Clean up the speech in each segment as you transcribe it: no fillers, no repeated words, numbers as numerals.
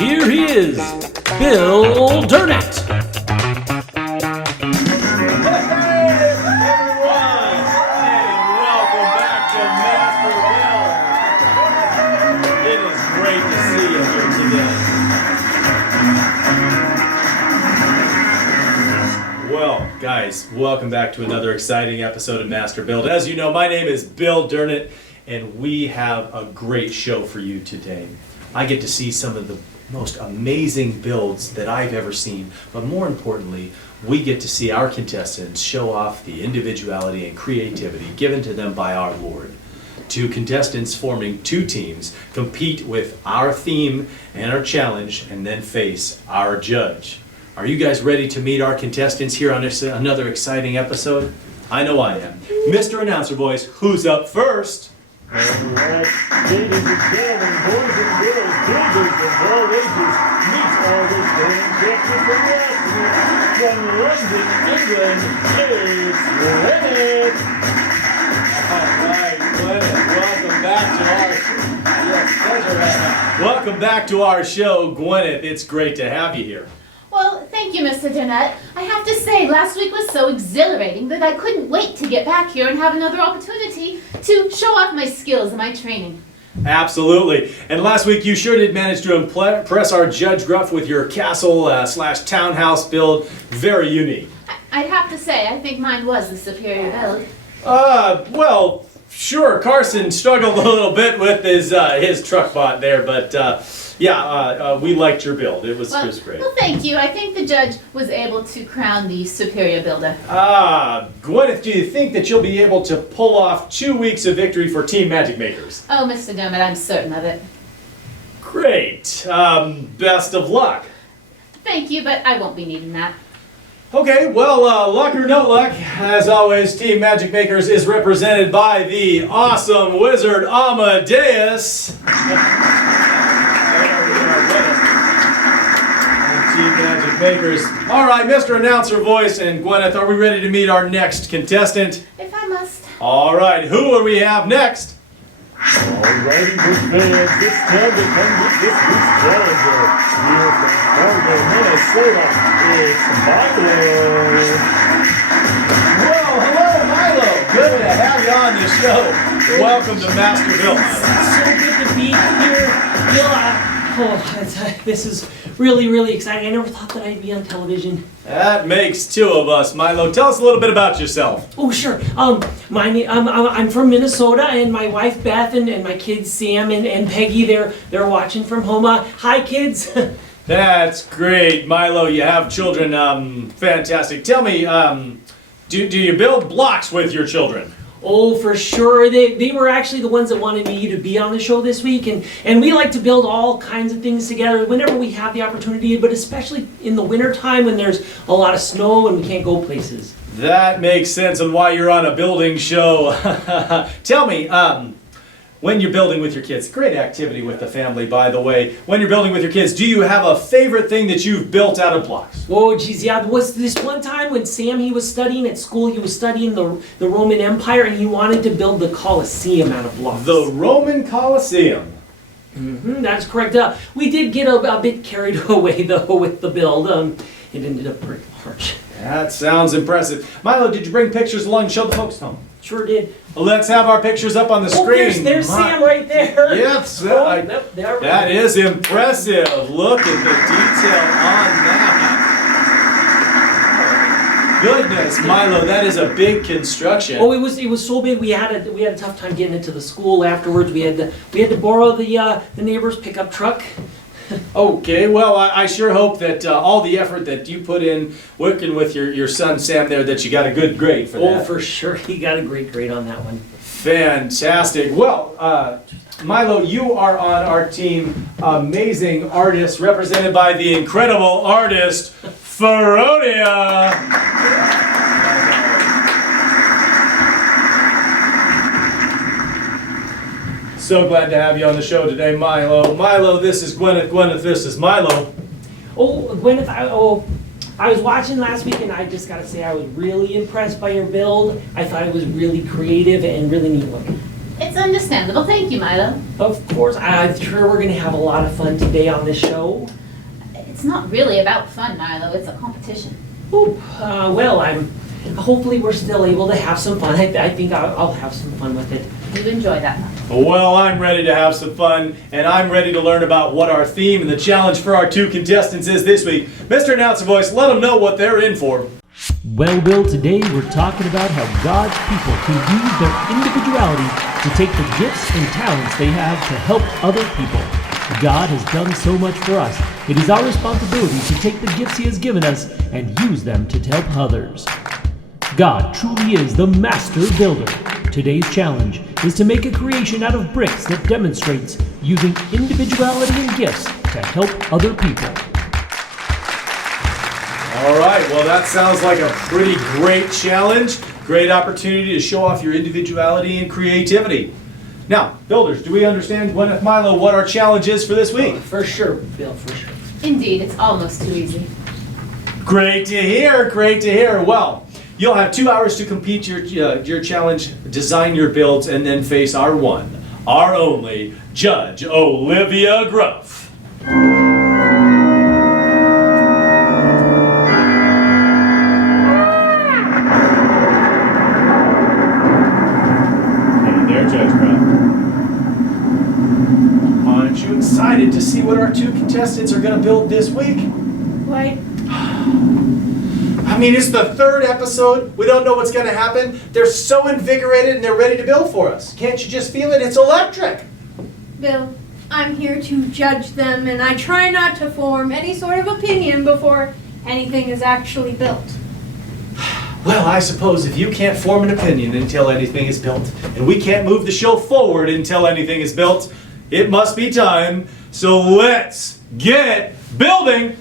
here he is, Bill Durnett. Guys, welcome back to another exciting episode of Master Build. As you know, my name is Bill Durnett, and we have a great show for you today. I get to see some of the most amazing builds that I've ever seen, but more importantly, we get to see our contestants show off the individuality and creativity given to them by our Lord. Two contestants forming two teams compete with our theme and our challenge, and then face our judge. Are you guys ready to meet our contestants here on another exciting episode? I know I am. Mr. Announcer Boys, who's up first? Alright, ladies and gentlemen, boys and girls, builders of all ages, meet all the training captains from London, England, it's Gwyneth! Alright, Gwyneth, welcome back to our show, Gwyneth. It's great to have you here. Well, thank you, Mr. Durnett. I have to say, last week was so exhilarating that I couldn't wait to get back here and have another opportunity to show off my skills and my training. Absolutely. And last week you sure did manage to impress our Judge Gruff with your castle slash townhouse build. Very unique. I'd have to say, I think mine was the superior build. Well, sure, Carson struggled a little bit with his truck bot there, but we liked your build. It was great. Well, thank you. I think the judge was able to crown the superior builder. Gwyneth, do you think that you'll be able to pull off 2 weeks of victory for Team Magic Makers? Oh, Mr. Durnett, I'm certain of it. Great. Best of luck. Thank you, but I won't be needing that. Okay, well, luck or no luck, as always, Team Magic Makers is represented by the awesome wizard Amadeus. Team Magic Makers. All right, Mr. Announcer Voice and Gwyneth, are we ready to meet our next contestant? If I must. All right, who do we have next? Alrighty, good fans, it's time to come with this week's challenger. Here from Fargo, Minnesota, it's Milo. Well, hello, Milo. Good to have you on the show. Welcome to Master Build. So good to be here, Bill. This is really, really exciting. I never thought that I'd be on television. That makes two of us, Milo. Tell us a little bit about yourself. Oh, sure. I'm from Minnesota, and my wife Beth and my kids Sam and Peggy, they're watching from home. Hi, kids. That's great, Milo. You have children. Fantastic. Tell me, do you build blocks with your children? Oh, for sure. They were actually the ones that wanted me to be on the show this week, and we like to build all kinds of things together whenever we have the opportunity, but especially in the winter time when there's a lot of snow and we can't go places. That makes sense on why you're on a building show. Tell me, when you're building with your kids, great activity with the family, by the way. When you're building with your kids, do you have a favorite thing that you've built out of blocks? Oh, geez, yeah. There was this one time when Sam, he was studying at school, he was studying the Roman Empire, and he wanted to build the Colosseum out of blocks. The Roman Colosseum. Mm-hmm, that's correct. We did get a bit carried away, though, with the build. It ended up pretty large. That sounds impressive. Milo, did you bring pictures along to show the folks home? Sure did. Let's have our pictures up on the screen. There's Sam right there. Yes, that is impressive. Look at the detail on that. Goodness, Milo, that is a big construction. Oh, it was so big. We had a tough time getting it to the school afterwards. We had to borrow the neighbor's pickup truck. Okay, well, I sure hope that all the effort that you put in working with your son Sam there, that you got a good grade for that. Oh, for sure. He got a great grade on that one. Fantastic. Well, Milo, you are on our team, Amazing Artists, represented by the incredible artist, Feronia. So glad to have you on the show today, Milo. Milo, this is Gwyneth. Gwyneth, this is Milo. Oh, Gwyneth, I was watching last week, and I just got to say I was really impressed by your build. I thought it was really creative and really neat looking. It's understandable. Thank you, Milo. Of course, I'm sure we're gonna have a lot of fun today on this show. It's not really about fun, Milo. It's a competition. Oop, hopefully we're still able to have some fun. I think I'll have some fun with it. You enjoy that. Well, I'm ready to have some fun, and I'm ready to learn about what our theme and the challenge for our 2 contestants is this week. Mr. Announcer Voice, let them know what they're in for. Well, Bill, today we're talking about how God's people can use their individuality to take the gifts and talents they have to help other people. God has done so much for us. It is our responsibility to take the gifts He has given us and use them to help others. God truly is the master builder. Today's challenge is to make a creation out of bricks that demonstrates using individuality and gifts to help other people. All right, well, that sounds like a pretty great challenge. Great opportunity to show off your individuality and creativity. Now, builders, do we understand, Gwyneth, Milo, what our challenge is for this week? For sure, Bill, for sure. Indeed, it's almost too easy. Great to hear, great to hear. Well, you'll have 2 hours to complete your challenge, design your builds, and then face our one, our only, Judge Olivia Gruff. Aren't you excited to see what our 2 contestants are going to build this week? Why, I mean, it's the 3rd episode. We don't know what's going to happen. They're so invigorated and they're ready to build for us. Can't you just feel it? It's electric. Bill, I'm here to judge them, and I try not to form any sort of opinion before anything is actually built. Well, I suppose if you can't form an opinion until anything is built, and we can't move the show forward until anything is built, it must be time. So let's get building.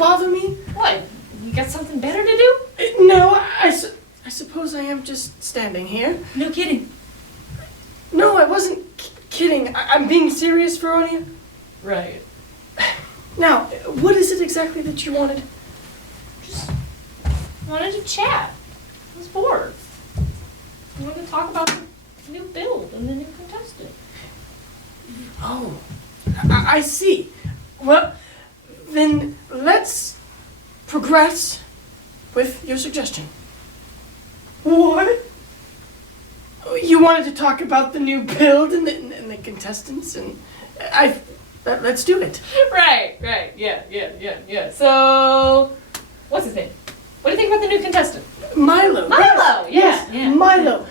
bother me? What? You got something better to do? No, I suppose I am just standing here. No kidding. No, I wasn't kidding. I'm being serious, Veronia. Right. Now, what is it exactly that you wanted? Just wanted to chat. I was bored. I wanted to talk about the new build and the new contestant. Oh, I see. Well, then let's progress with your suggestion. What? You wanted to talk about the new build and the contestants, and let's do it. Right, yeah. So, what's his name? What do you think about the new contestant? Milo. Milo, Yes, yeah. Milo.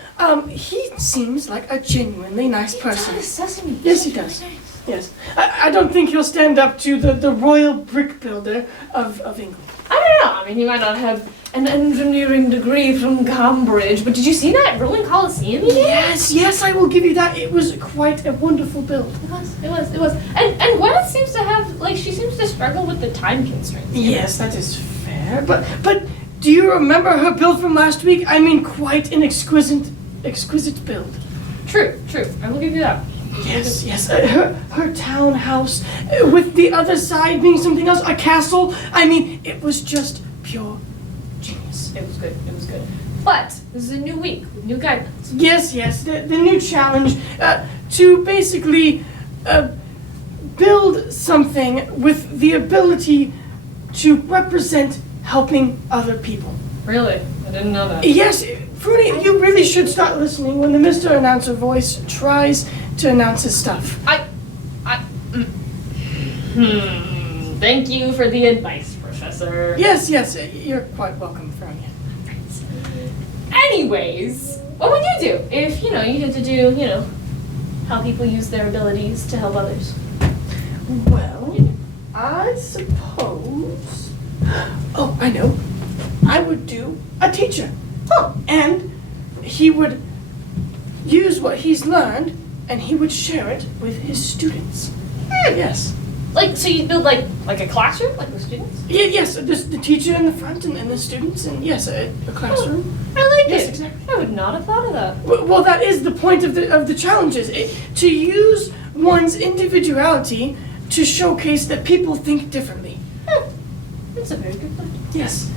He seems like a genuinely nice person. doesn't he? Yes, he does. Yes. I don't think he'll stand up to the royal brick builder of England. I don't know. I mean, he might not have an engineering degree from Cambridge, but did you see that rolling Coliseum he did? Yes, I will give you that. It was quite a wonderful build. It was. And Gwyneth seems to have, she seems to struggle with the time constraints. Yes, that is fair. But do you remember her build from last week? I mean, quite an exquisite build. True. I will give you that. Yes. Her townhouse, with the other side being something else, a castle. I mean, it was just pure genius. It was good. But this is a new week with new guidelines. Yes, the new challenge to basically build something with the ability to represent helping other people. Really? I didn't know that. Yes, Fruity, you really should start listening when the Mr. Announcer voice tries to announce his stuff. Thank you for the advice, Professor. Yes, you're quite welcome, Fronia. Anyways, what would you do if, you had to do, how people use their abilities to help others? Well, I suppose... Oh, I know. I would do a teacher. And he would use what he's learned and he would share it with his students. Yes. So you'd build like a classroom, like with students? Yes, the teacher in the front and the students, and yes, a classroom. I like Yes, it. exactly. I would not have thought of that. Well, that is the point of the challenges, to use one's individuality to showcase that people think differently. That's a very good point. Yes.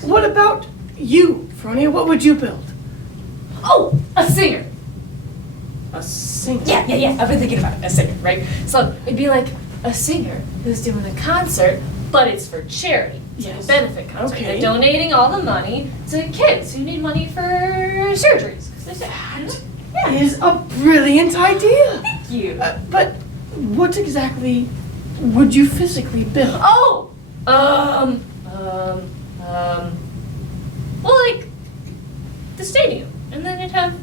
What about you, Fronia? What would you build? Oh, a singer. A singer. Yeah. I've been thinking about it. A singer, right? So it'd be like a singer who's doing a concert, but it's for charity. Yes. A benefit concert. Okay. They're donating all the money to kids who need money for surgeries. 'Cause they're sick, That is a brilliant idea. Thank you. But what exactly would you physically build? Oh! Well, like the stadium, and then it'd have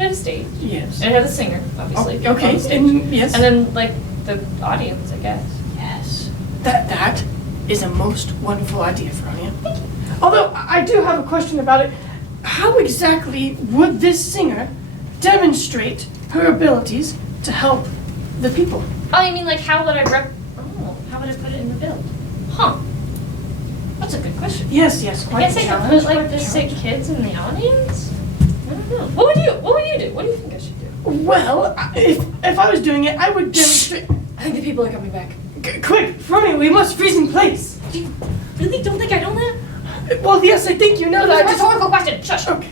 a stage, Yes. and it'd have a singer, obviously. Okay. on the stage. And yes. And then like the audience, I guess. Yes. That is a most wonderful idea, Fronia. Thank you. Although I do have a question about it. How exactly would this singer demonstrate her abilities to help the people? Oh, you mean like how would I how would I put it in the build? Huh. That's a good question. Yes, I quite guess a I could challenge. put quite like a the sick challenge. kids in the audience. I don't know. What would you do? What do you think I should do? Well, if I was doing it, I would demonstrate. I think the people are coming back. Quick, Fronia, we must freeze in place. You really don't think I know that? Well, yes, I think you know that. That's a rhetorical question. Shush. Okay.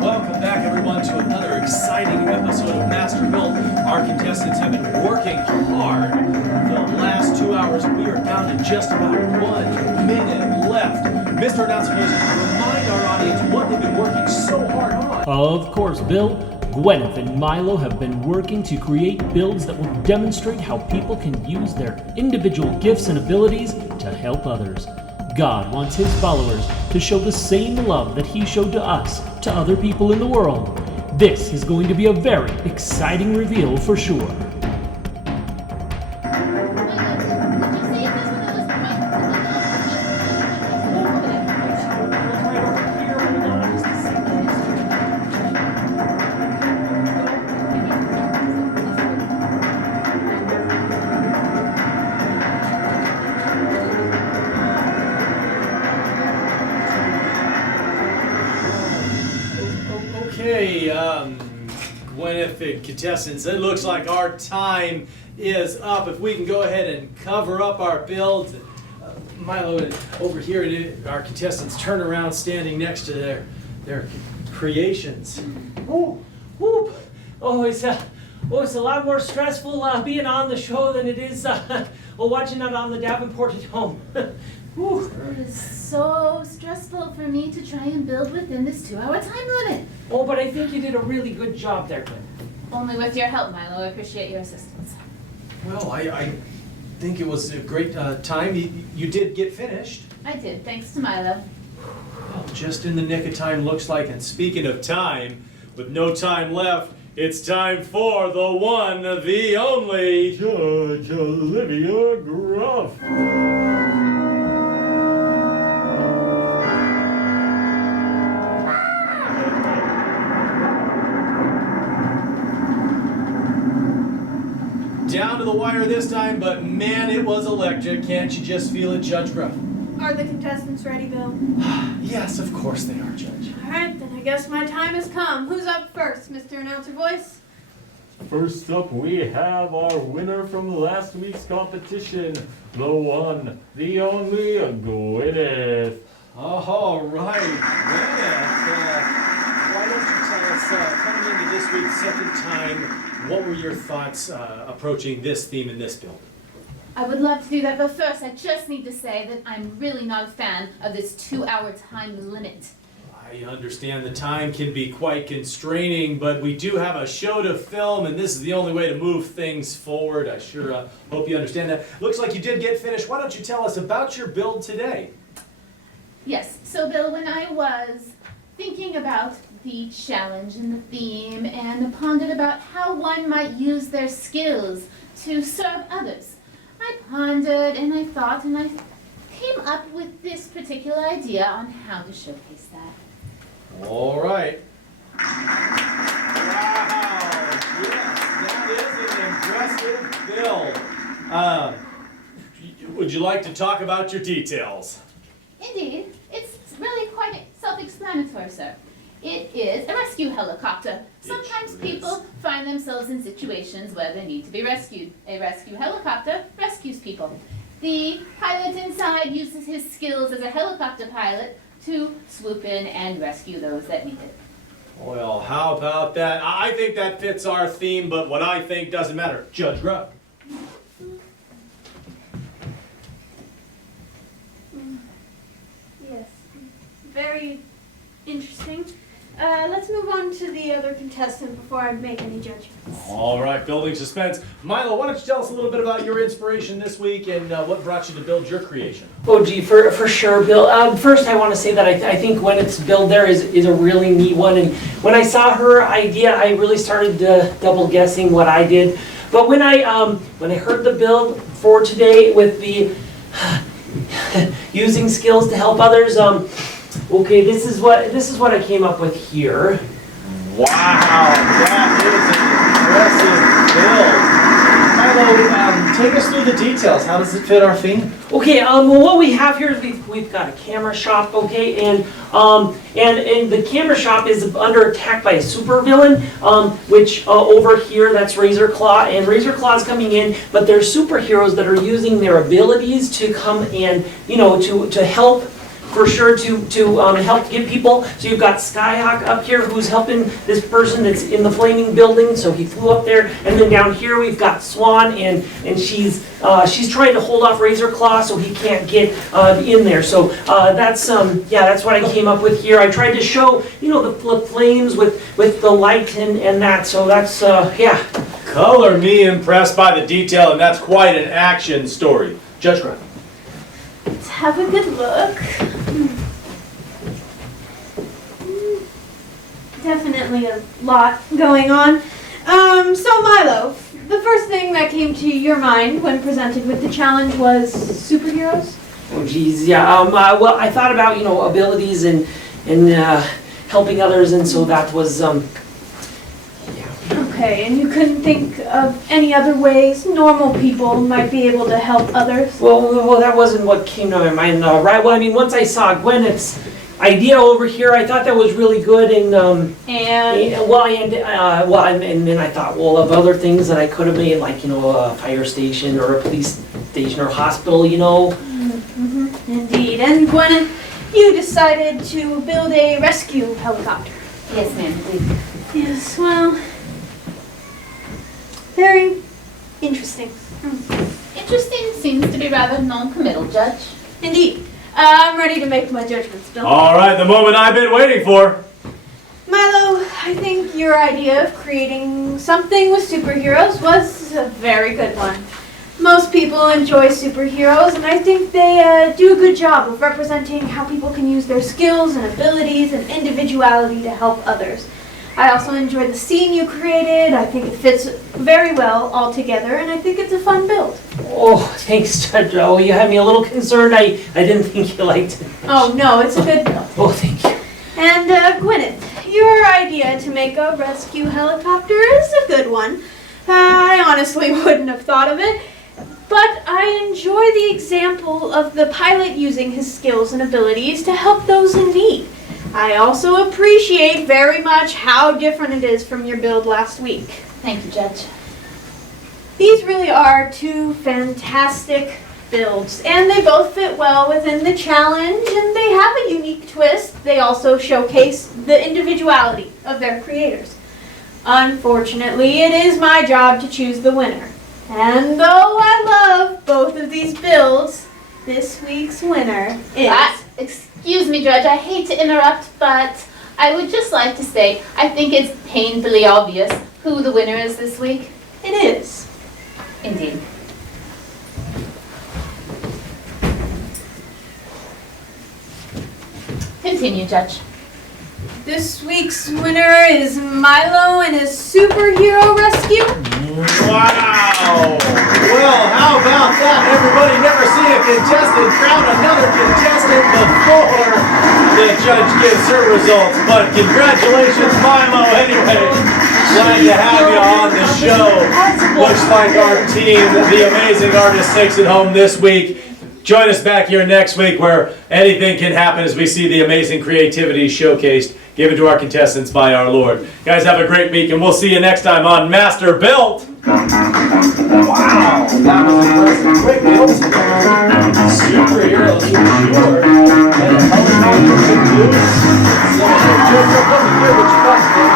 Welcome back, everyone, to another exciting episode of Master Build. Our contestants have been working hard for the last 2 hours. We are down to just about 1 minute left. Mr. Announcer knows to remind our audience what they've been working so hard on. Of course, Bill. Gwyneth and Milo have been working to create builds that will demonstrate how people can use their individual gifts and abilities to help others. God wants his followers to show the same love that he showed to us, to other people in the world. This is going to be a very exciting reveal for sure. Okay, Gwyneth and contestants, it looks like our time is up. If we can go ahead and cover up our builds. Milo, over here, our contestants turn around standing next to their creations. Oh, whoop. It's a lot more stressful being on the show than it is watching it on the Davenport at home. Whew. It is so stressful for me to try and build within this 2-hour time limit. Oh, but I think you did a really good job there, Glenn. Only with your help, Milo. I appreciate your assistance. Well, I think it was a great time. You did get finished. I did, thanks to Milo. Well, just in the nick of time, looks like. And speaking of time, with no time left, it's time for the one, the only Judge Olivia Gruff. Down to the wire this time, but man, it was electric. Can't you just feel it, Judge Gruff? Are the contestants ready, Bill? Yes, of course they are, Judge. All right, then I guess my time has come. Who's up first, Mr. Announcer Voice? First up, we have our winner from last week's competition, the one, the only, Gwyneth. All right, Gwyneth, why don't you tell us, coming into this week's second time, what were your thoughts approaching this theme in this build? I would love to do that, but first I just need to say that I'm really not a fan of this 2-hour time limit. I understand the time can be quite constraining, but we do have a show to film, and this is the only way to move things forward. I sure hope you understand that. Looks like you did get finished. Why don't you tell us about your build today? Yes, so Bill, when I was thinking about the challenge and the theme and pondered about how one might use their skills to serve others, I pondered and I thought and I came up with this particular idea on how to showcase that. All right. Wow, yes, that is an impressive build. Would you like to talk about your details? Indeed, it's really quite self-explanatory, sir. It is a rescue helicopter. Sometimes sure people is. find themselves in situations where they need to be rescued. A rescue helicopter rescues people. The pilot inside uses his skills as a helicopter pilot to swoop in and rescue those that need it. Well, how about that? I think that fits our theme, but what I think doesn't matter. Judge Grubb. Yes. Very interesting. Let's move on to the other contestant before I make any judgments. All right, building suspense. Milo, why don't you tell us a little bit about your inspiration this week and what brought you to build your creation? Oh, gee, for sure, Bill. First, I want to say that I think Gwyneth's build there is a really neat one. And when I saw her idea, I really started double guessing what I did. But when I heard the build for today with the using skills to help others, okay, this is what I came up with here. Wow, that is an impressive build. Milo, take us through the details. How does it fit our theme? Okay, well, what we have here is we've got a camera shop, okay, and the camera shop is under attack by a supervillain, which over here that's Razor Claw, and Razor Claw's coming in, but there's superheroes that are using their abilities to come and to help. For sure, to help get people. So you've got Skyhawk up here who's helping this person that's in the flaming building. So he flew up there, and then down here we've got Swan, and she's trying to hold off Razor Claw so he can't get in there. So that's what I came up with here. I tried to show the flames with the light and that. So that's yeah. Color me impressed by the detail, and that's quite an action story. Judge Grubb. Let's have a good look. Definitely a lot going on. So Milo, the first thing that came to your mind when presented with the challenge was superheroes? Oh geez, yeah. Well, I thought about abilities and helping others, and so that was Okay, and you couldn't think of any other ways normal people might be able to help others? Well, that wasn't what came to my mind, right? Well, I mean, once I saw Gwyneth's idea over here, I thought that was really good, and then I thought, well, of other things that I could have made, like a fire station or a police station or a hospital, Mm-hmm. Indeed, and Gwyneth, you decided to build a rescue helicopter. Yes, ma'am, indeed. Yes, well, very interesting. Interesting seems to be rather non-committal, Judge. Indeed. I'm ready to make my judgments, Bill. All right, the moment I've been waiting for. Milo, I think your idea of creating something with superheroes was a very good one. Most people enjoy superheroes, and I think they do a good job of representing how people can use their skills and abilities and individuality to help others. I also enjoyed the scene you created. I think it fits very well all together, and I think it's a fun build. Oh, thanks, Judge. Oh, you had me a little concerned. I didn't think you liked it. Oh, no, it's a good build. Oh, thank you. And Gwyneth, your idea to make a rescue helicopter is a good one. I honestly wouldn't have thought of it, but I enjoy the example of the pilot using his skills and abilities to help those in need. I also appreciate very much how different it is from your build last week. Thank you, Judge. These really are two fantastic builds, and they both fit well within the challenge, and they have a unique twist. They also showcase the individuality of their creators. Unfortunately, it is my job to choose the winner. And though I love both of these builds, this week's winner is... Excuse me, Judge, I hate to interrupt, but I would just like to say I think it's painfully obvious who the winner is this week. It is. Indeed. Continue, Judge. This week's winner is Milo and his superhero rescue. Wow! Well, how about that, everybody? Never seen a contestant crown another contestant before the judge gives her results. But congratulations, Milo, anyway. Glad to have you on the show. Looks like our team, the amazing artist, takes it home this week. Join us back here next week where anything can happen as we see the amazing creativity showcased, given to our contestants by our Lord. Guys, have a great week, and we'll see you next time on Master Built. Wow, that was impressive. Quick builds. Superheroes for sure. And a color code for some blues. So, Joe, what you got?